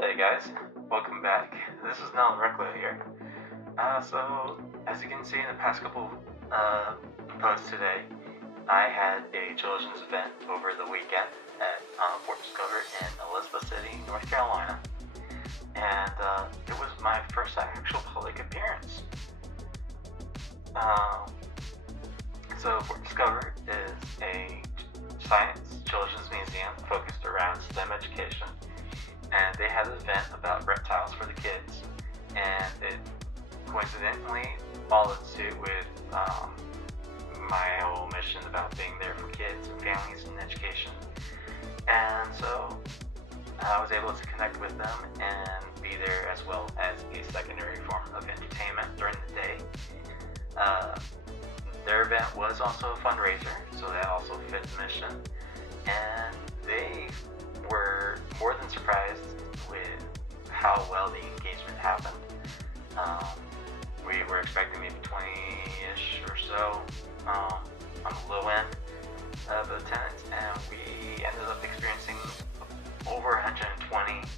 Hey guys, welcome back. This is Nelan Reclo here. As you can see in the past couple posts today, I had a children's event over the weekend at Fort Discover in Elizabeth City, North Carolina, and it was my first actual public appearance. Fort Discover is a science children's museum focused around STEM education, and they had an event about reptiles for the kids, and it coincidentally followed suit with my whole mission about being there for kids and families and education. And so I was able to connect with them and be there as well as a secondary form of entertainment during the day. Their event was also a fundraiser, so that also fit the mission. And they were more than surprised with how well the engagement happened. We were expecting maybe 20-ish or so on the low end of attendance, and we ended up experiencing over 120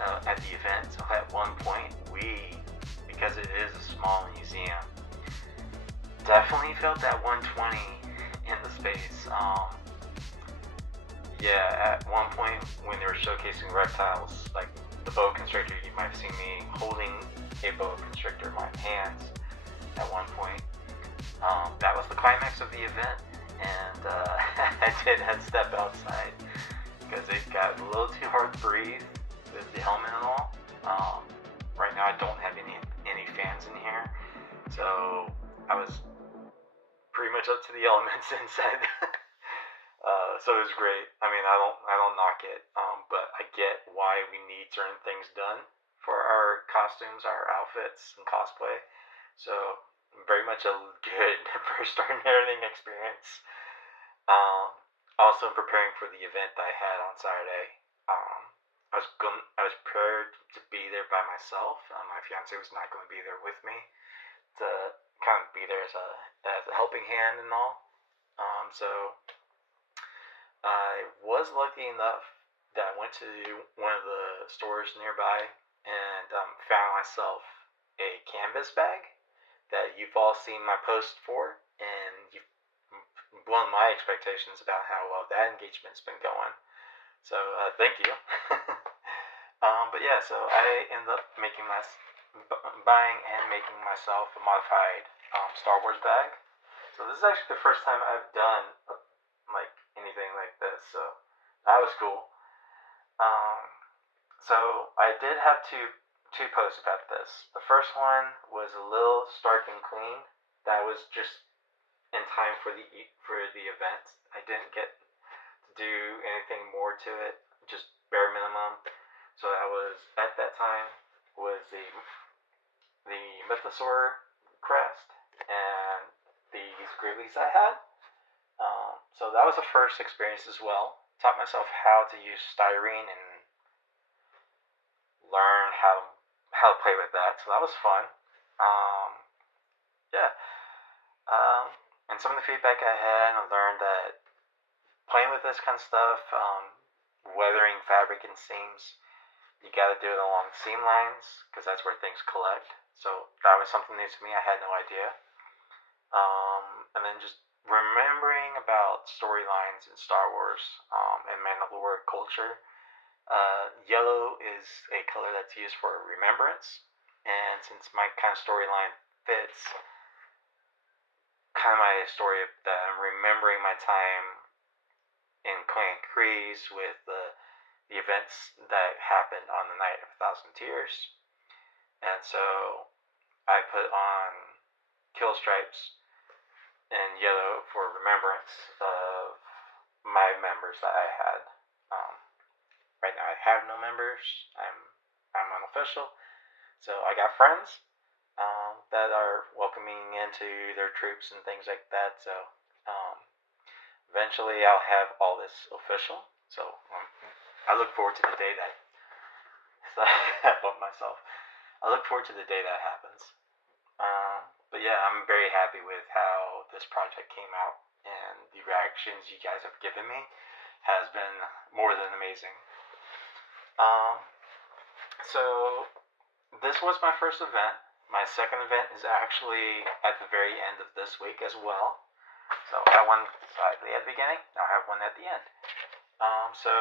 at the event. So at one point, because it is a small museum, definitely felt that 120 in the space. At one point when they were showcasing reptiles, like the boa constrictor, you might have seen me holding a boa constrictor in my hands at one point. That was the climax of the event, and I did have to step outside because it got a little too hard to breathe with the helmet and all. Right now I don't have any fans in here, so I was pretty much up to the elements inside. So it was great. I mean, I don't knock it, but I get why we need certain things done for our costumes, our outfits, and cosplay. So very much a good first starting learning experience. Also, in preparing for the event that I had on Saturday, I was prepared to be there by myself. My fiance was not going to be there with me to kind of be there as a helping hand and all. So I was lucky enough that I went to one of the stores nearby and found myself a canvas bag that you've all seen my post for, and you've blown my expectations about how well that engagement's been going. So thank you. But yeah, so I ended up buying and making myself a modified Star Wars bag. So this is actually the first time I've done like anything like this, so that was cool. So I did have two posts about this. The first one was a little stark and clean. That was just in time for the event. I didn't get to do anything more to it, just bare minimum. So that was at that time was the Mythosaur crest and these Greeblies I had. So that was the first experience as well. Taught myself how to use styrene and learn how to play with that. So that was fun. Yeah. And some of the feedback I had, I learned that playing with this kind of stuff, weathering fabric and seams, you got to do it along seam lines because that's where things collect. So that was something new to me. I had no idea. And then just remembering about storylines in Star Wars and Mandalorian culture. Yellow is a color that's used for remembrance, and since my kind of storyline fits kind of my story that I'm remembering my time in Clan Kreese with the events that happened on the Night of a Thousand Tears, and so I put on kill stripes in yellow for remembrance of my members that I had. Right now I have no members. I'm unofficial, so I got friends that are welcoming into their troops and things like that. So eventually I'll have all this official. So I look forward to the day that I bump myself. I look forward to the day that happens. But yeah, I'm very happy with how this project came out, and the reactions you guys have given me has been more than amazing. So this was my first event. My second event is actually at the very end of this week as well. So I had one slightly at the beginning. Now I have one at the end. So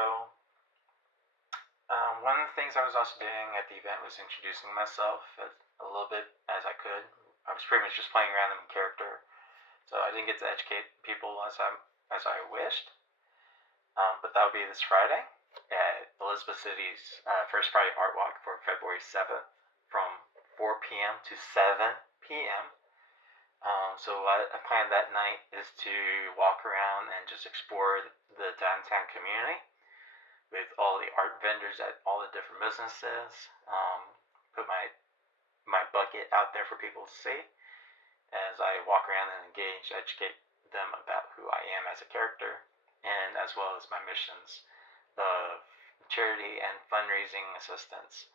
one of the things I was also doing at the event was introducing myself a little bit as I could. I was pretty much just playing around in character, so I didn't get to educate people as I wished. But that'll be this Friday at Elizabeth City's First Friday Art Walk for February 7th from 4 p.m. to 7 p.m. So what I planned that night is to walk around and just explore the downtown community with all the art vendors at all the different businesses. Put my bucket out there for people to see as I walk around and engage, educate them about who I am as a character, and as well as my missions of charity and fundraising assistance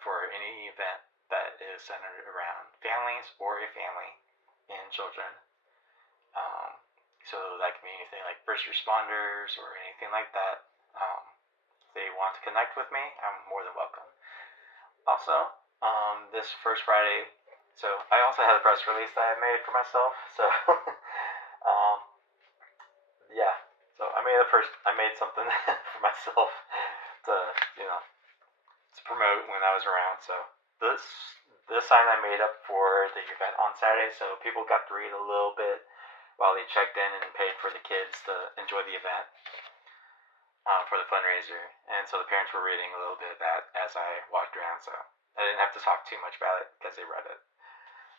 for any event that is centered around families or a family and children. So that can be anything like first responders or anything like that. If they want to connect with me, I'm more than welcome. Also, this first Friday, so I also had a press release that I made for myself. So, yeah. So I made something for myself to, to promote when I was around. So this sign I made up for the event on Saturday, so people got to read a little bit while they checked in and paid for the kids to enjoy the event. For the fundraiser, and so the parents were reading a little bit of that as I walked around, so I didn't have to talk too much about it because they read it.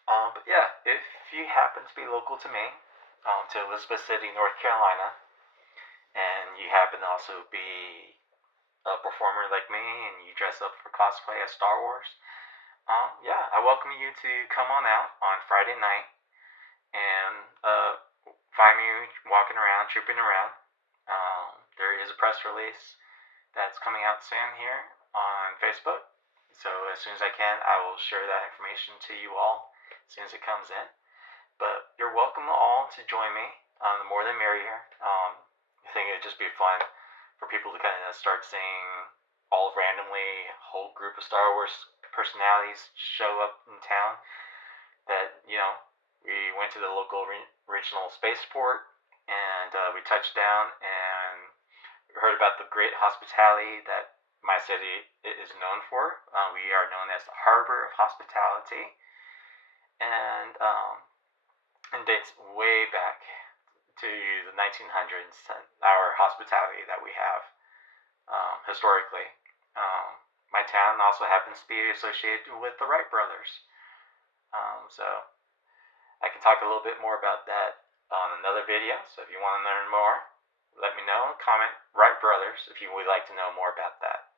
But yeah, if you happen to be local to me, to Elizabeth City, North Carolina, and you happen to also be a performer like me and you dress up for cosplay as Star Wars, yeah, I welcome you to come on out on Friday night and find me walking around, trooping around. There is a press release that's coming out soon here on Facebook. So as soon as I can, I will share that information to you all as soon as it comes in. But you're welcome all to join me. The more the merrier. I think it'd just be fun for people to kind of start seeing all randomly a whole group of Star Wars personalities show up in town. That, we went to the local regional spaceport and we touched down and heard about the great hospitality that my city is known for. We are known as the Harbor of Hospitality, and dates way back to the 1900s. Our hospitality that we have historically. My town also happens to be associated with the Wright brothers, so I can talk a little bit more about that on another video. So if you want to learn more, let me know. Comment Wright brothers if you would like to know more about that.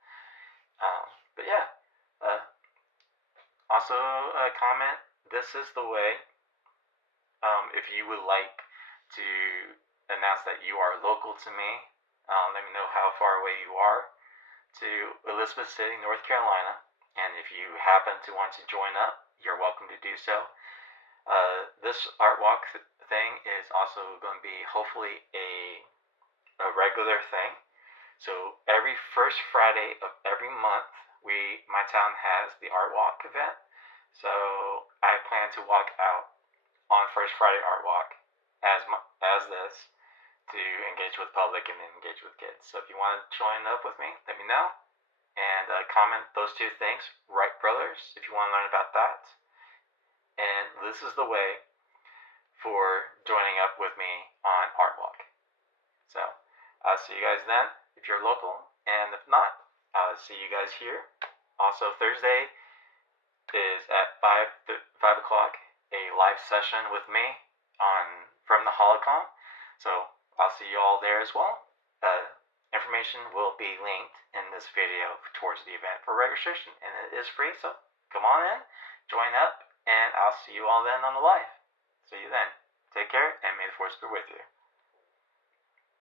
But yeah, also comment. This is the way. If you would like to announce that you are local to me, let me know how far away you are to Elizabeth City, North Carolina. And if you happen to want to join up, you're welcome to do so. This art walk thing is also going to be hopefully a regular thing. So every first Friday of every month, my town has the art walk event. So I plan to walk out on First Friday Art Walk as this to engage with public and engage with kids. So if you want to join up with me, let me know. And comment those two things, Wright brothers, if you want to learn about that. And this is the way for joining up with me on Art Walk. So I'll see you guys then if you're local, and if not, I'll see you guys here. Also, Thursday is at 5 o'clock, a live session with me from the Holocom. So I'll see you all there as well. Information will be linked in this video towards the event for registration, and it is free, so come on in, join up, and I'll see you all then on the live. See you then. Take care, and may the force be with you.